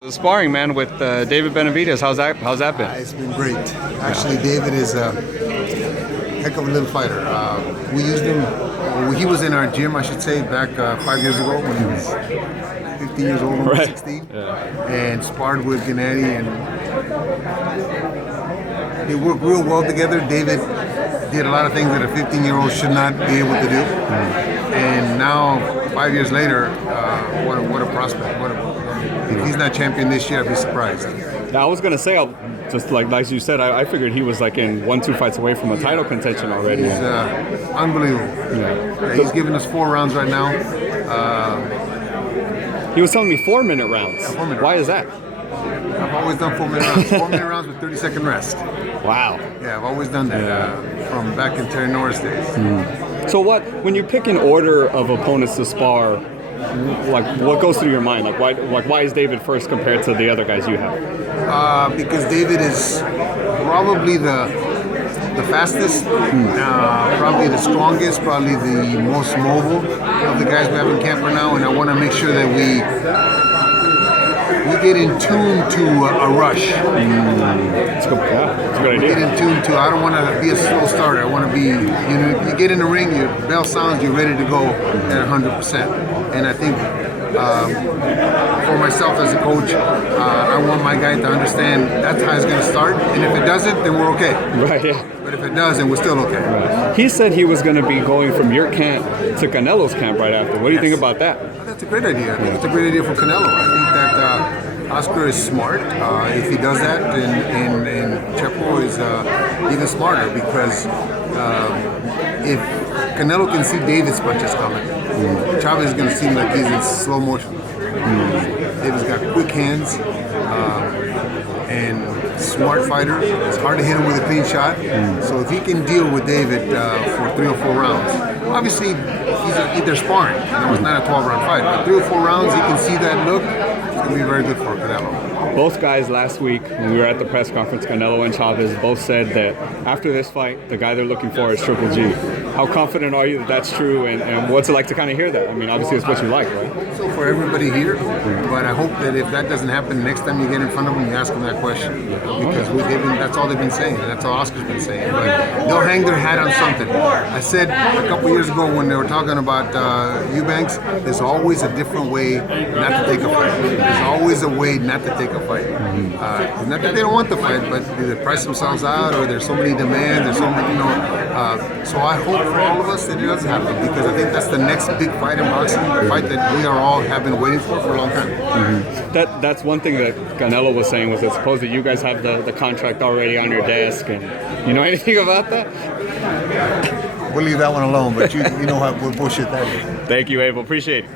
The sparring, man, with David Benavidez. How's that been? It's been great. Actually, David is a heck of a little fighter. We used him. He was in our gym, I should say, back 5 years ago when he was 15 years old, almost 16, and sparred with Gennady, and they worked real well together. David did a lot of things that a 15-year-old should not be able to do, and now 5 years later, what a prospect! If he's not champion this year, I'd be surprised. I was gonna say, just like you said, I figured he was like in 1-2 fights away from a title contention already. He's unbelievable. He's giving us 4 rounds right now. He was telling me 4-minute rounds. 4-minute Why is that? I've always done 4-minute rounds. 4-minute rounds with 30-second rest. Wow. Yeah, I've always done that from back in Terry Norris days. So when you pick an order of opponents to spar, like what goes through your mind? Why is David first compared to the other guys you have? Because David is probably the fastest, probably the strongest, probably the most mobile of the guys we have in camp right now, and I want to make sure that we get in tune to a rush. That's a good idea. Get in tune to. I don't want to be a slow starter. I want to be. You get in the ring, your bell sounds, you're ready to go at 100%. And I think for myself as a coach, I want my guy to understand that's how it's going to start. And if it doesn't, then we're okay. Right. Yeah. But if it does, then we're still okay. Right. He said he was going to be going from your camp to Canelo's camp right after. What do you think about that? Well, that's a great idea. I think it's a great idea for Canelo. I think that Oscar is smart. If he does that, and Chepo is even smarter, because if Canelo can see David's punches coming, Chavez is going to seem like he's in slow motion. David's got quick hands and smart fighter. It's hard to hit him with a clean shot. So if he can deal with David for 3 or 4 rounds, obviously they're sparring. It's not a 12-round fight, but 3 or 4 rounds, he can see that look. It's going to be very good for Canelo. Both guys last week, when we were at the press conference, Canelo and Chavez, both said that after this fight, the guy they're looking for is Triple G. How confident are you that that's true, and what's it like to kind of hear that? I mean, obviously it's what you like, right? So for everybody here, but I hope that if that doesn't happen, next time you get in front of them, you ask them that question. Because that's all they've been saying, and that's all Oscar's been saying. But they'll hang their hat on something. I said a couple years ago when they were talking about Eubanks, there's always a different way not to take a fight. There's always a way not to take a fight. Not that they don't want the fight, but they price themselves out, or there's so many demands, there's so many, so I hope for all of us that it does happen, because I think that's the next big fight in boxing, a fight that we have been waiting for a long time. That's one thing that Canelo was saying, was that suppose that you guys have the contract already on your desk, and you know anything about that? We'll leave that one alone, but you know what bullshit that is. Thank you, Abel. Appreciate it.